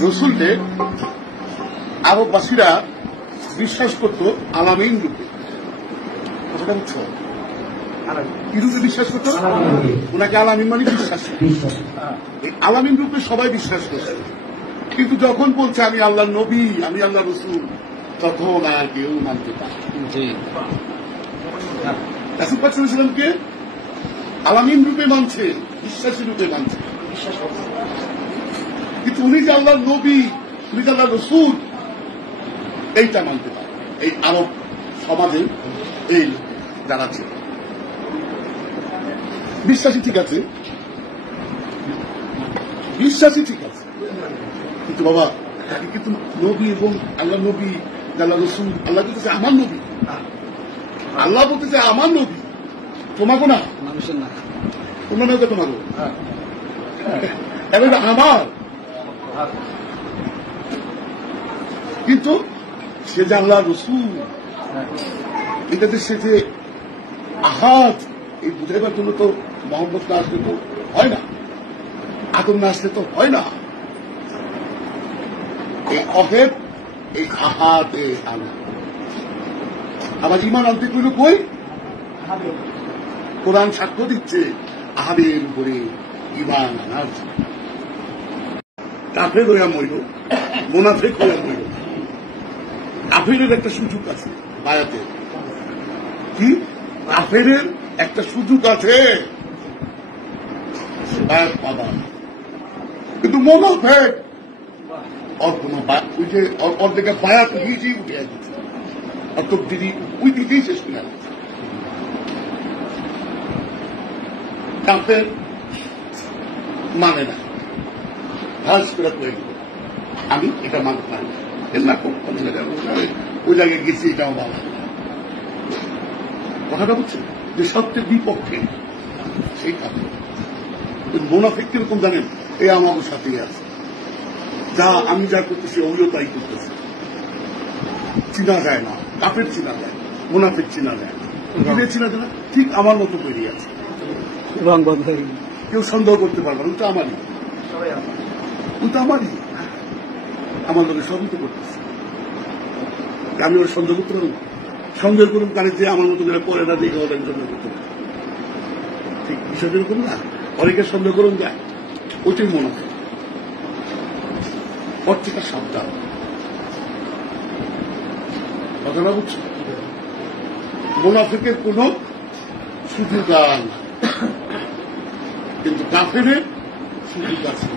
রসুলকে আরববাসীরা বিশ্বাস করত আলামিন রূপে। কথাটা বুঝছো? কি রূপে বিশ্বাস করত? ওনাকে আলামিন মানে বিশ্বাস। এই আলামিন রূপে সবাই বিশ্বাস করছে, কিন্তু যখন বলছে আমি আল্লাহ নবী, আমি আল্লাহ রসুল, তখন আর কেউ মানতে পারে। রাসূল পাক সাল্লাল্লাহু আলাইহি ওয়াসাল্লামকে আলামিন রূপে মানছে, বিশ্বাসী রূপে মানছে, কিন্তু উনি যে আল্লাহ নবী, উনি যে আল্লাহ রসুল, এইটা মানতে পারে। এই আরব সমাজে এই যারা ছিল বিশ্বাসী, ঠিক আছে, বিশ্বাসী ঠিক আছে, কিন্তু বাবা তাকে কিন্তু নবী এবং আল্লাহ নবী, আল্লাহ রসুল, আল্লাহ বলতেছে আমার নবী, আল্লাহ বলতেছে আমার নবী, তোমাকে না, মানুষের না, তোমরা নয়, তোমাকে এখন আমার। কিন্তু সে যে আল্লাহ রসুল, এটাতে সে যে আহাত, এই বুঝাইবার জন্য তো মোহাম্মদ না আসলে তো হয় না, আদম না আসলে তো হয় না। এই অহেদ, এই আহাতে আনা আমার ইমান আনতে কইল কই? কোরআন সাক্ষ্য দিচ্ছে আহাদের উপরে ইমান আনার। কাফের হইয়া মইল, মুনাফিক হইয়া মইল। কাফেরের একটা সুযোগ আছে বায়াতে, কি কাফেরের একটা সুযোগ আছে বায়াত পাবা, কিন্তু মুনাফিক और और देखा बाया तो ही उठे और तो दीदी कोई दीदी से सुना काफेर মানে না, ভাস করে তৈরি আমি এটা মানতে পারি না, এর না খুব ওই জায়গায় গেছি, এটাও ভালো কথাটা বুঝছে যে সত্যের বিপক্ষে সেই কাফের। মুনাফিক কিরকম জানেন? এই আমাদের সাথেই আছে, যা আমি যা করতেছি ওইও তাই করতেছে, চিনা যায় না, কাফের চিনা যায়, মুনাফিক চিনা যায় না, চিনা যায় না, ঠিক আমার মতো তৈরি আছে, কেউ সন্দেহ করতে পারবে না, ওটা আমারই, ওটা আমারই, আমার লোকের সবই তো করতেছে, আমি ওর সন্দেহ করতে পারবো? সন্দেহ করুন কারে যে আমার মতো করে পরে না দেখে ওদের সন্দেহ করতে পারে, ঠিক বিষয়টা এরকম না, অনেকের সন্দেহ করুন যায়, ওইটাই মুনাফিক। প্রত্যেকটা সাবধান, কথাটা বুঝছো? মুনাফিকের কোন সুযোগ আর না, কিন্তু কাফেরের সুযোগ আছে।